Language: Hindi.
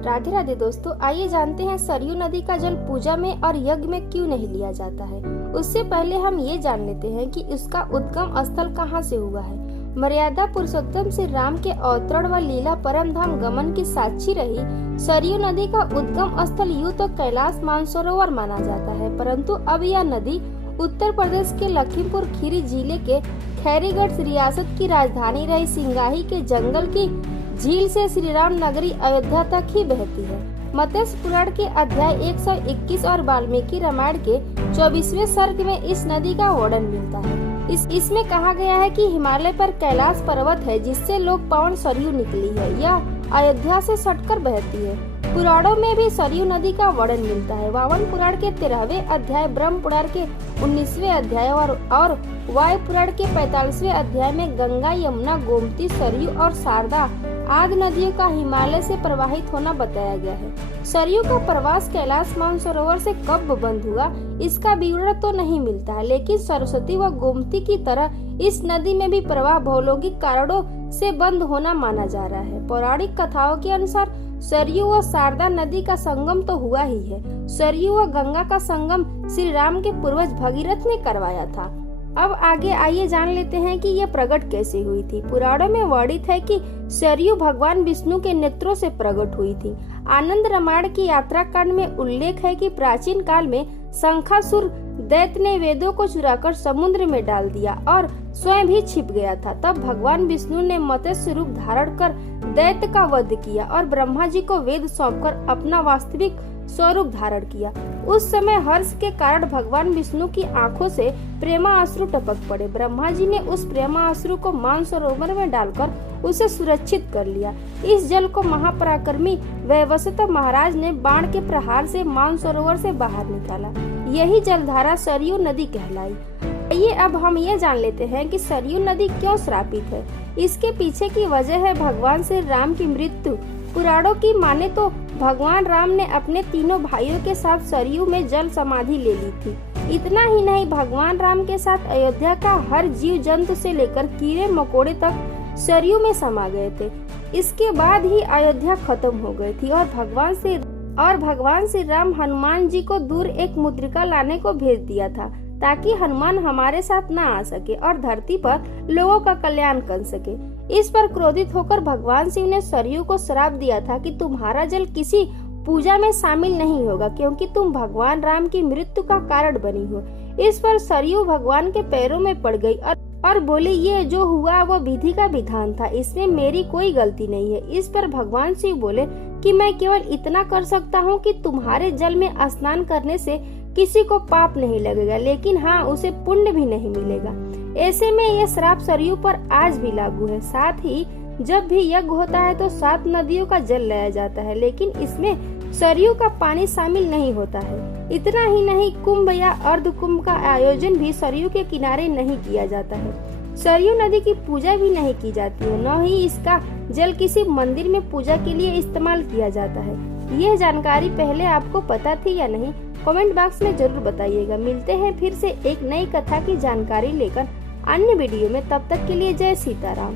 राधे राधे दोस्तों, आइए जानते हैं सरयू नदी का जल पूजा में और यज्ञ में क्यों नहीं लिया जाता है। उससे पहले हम ये जान लेते हैं कि उसका उद्गम स्थल कहाँ से हुआ है। मर्यादा पुरुषोत्तम श्री राम के अवतरण व लीला परम धाम गमन की साक्षी रही सरयू नदी का उद्गम स्थल यूं तो कैलाश मानसरोवर माना जाता है, परंतु अब यह नदी उत्तर प्रदेश के लखीमपुर खीरी जिले के खैरीगढ़ रियासत की राजधानी रही सिंगाही के जंगल की झील से श्री राम नगरी अयोध्या तक ही बहती है। मत्स्य पुराण के अध्याय 121 और वाल्मीकि रामायण के 24वें सर्ग में इस नदी का वर्णन मिलता है। इसमें कहा गया है कि हिमालय पर कैलाश पर्वत है जिससे लोक पावन सरयू निकली है। यह अयोध्या से सटकर बहती है। पुराणों में भी सरयू नदी का वर्णन मिलता है। वामन पुराण के 13वें अध्याय, ब्रह्म पुराण के 19वें अध्याय और वायु पुराण के 45वें अध्याय में गंगा, यमुना, गोमती, सरयू और शारदा आदि नदियों का हिमालय से प्रवाहित होना बताया गया है। सरयू का प्रवास कैलाश मानसरोवर से कब बंद हुआ इसका विवरण तो नहीं मिलता है, लेकिन सरस्वती व गोमती की तरह इस नदी में भी प्रवाह भौगोलिक कारणों से बंद होना माना जा रहा है। पौराणिक कथाओं के अनुसार सरयू व शारदा नदी का संगम तो हुआ ही है। सरयू व गंगा का संगम श्री राम के पूर्वज भगीरथ ने करवाया था। अब आगे आइए जान लेते हैं कि यह प्रकट कैसे हुई थी। पुराणों में वर्णित है कि सरयू भगवान विष्णु के नेत्रों से प्रकट हुई थी। आनंद रामायण की यात्रा कांड में उल्लेख है कि प्राचीन काल में शंखासुर दैत्य ने वेदों को चुराकर समुद्र में डाल दिया और स्वयं भी छिप गया था। तब भगवान विष्णु ने मत्स्य रूप धारण कर दैत्य का वध किया और ब्रह्मा जी को वेद सौंपकर अपना वास्तविक स्वरूप धारण किया। उस समय हर्ष के कारण भगवान विष्णु की आंखों से प्रेमाश्रु टपक पड़े। ब्रह्मा जी ने उस प्रेमाश्रु को मानसरोवर में डालकर उसे सुरक्षित कर लिया। इस जल को महापराक्रमी वैवस्वत महाराज ने बाण के प्रहार से मानसरोवर से बाहर निकाला। यही जलधारा सरयू नदी कहलाई। आइए अब हम ये जान लेते हैं कि सरयू नदी क्यों श्रापित है। इसके पीछे की वजह है भगवान श्री राम की मृत्यु। पुराणों की माने तो भगवान राम ने अपने तीनों भाइयों के साथ सरयू में जल समाधि ले ली थी। इतना ही नहीं, भगवान राम के साथ अयोध्या का हर जीव जंतु से लेकर कीड़े मकोड़े तक सरयू में समा गए थे। इसके बाद ही अयोध्या खत्म हो गई थी और भगवान श्री राम हनुमान जी को दूर एक मुद्रिका लाने को भेज दिया था ताकि हनुमान हमारे साथ न आ सके और धरती पर लोगों का कल्याण कर सके। इस पर क्रोधित होकर भगवान शिव ने सरयू को श्राप दिया था कि तुम्हारा जल किसी पूजा में शामिल नहीं होगा क्योंकि तुम भगवान राम की मृत्यु का कारण बनी हो। इस पर सरयू भगवान के पैरों में पड़ गई और बोली, ये जो हुआ वो विधि का विधान था, इसमें मेरी कोई गलती नहीं है। इस पर भगवान शिव बोले कि मैं केवल इतना कर सकता हूँ कि तुम्हारे जल में स्नान करने से किसी को पाप नहीं लगेगा, लेकिन हाँ, उसे पुण्य भी नहीं मिलेगा। ऐसे में यह श्राप सरयू पर आज भी लागू है। साथ ही जब भी यज्ञ होता है तो 7 नदियों का जल लाया जाता है, लेकिन इसमें सरयू का पानी शामिल नहीं होता है। इतना ही नहीं, कुंभ या अर्ध कुंभ का आयोजन भी सरयू के किनारे नहीं किया जाता है। सरयू नदी की पूजा भी नहीं की जाती है, न ही इसका जल किसी मंदिर में पूजा के लिए इस्तेमाल किया जाता है। यह जानकारी पहले आपको पता थी या नहीं, कमेंट बॉक्स में जरूर बताइएगा। मिलते हैं फिर से एक नई कथा की जानकारी लेकर अन्य वीडियो में। तब तक के लिए जय सीताराम।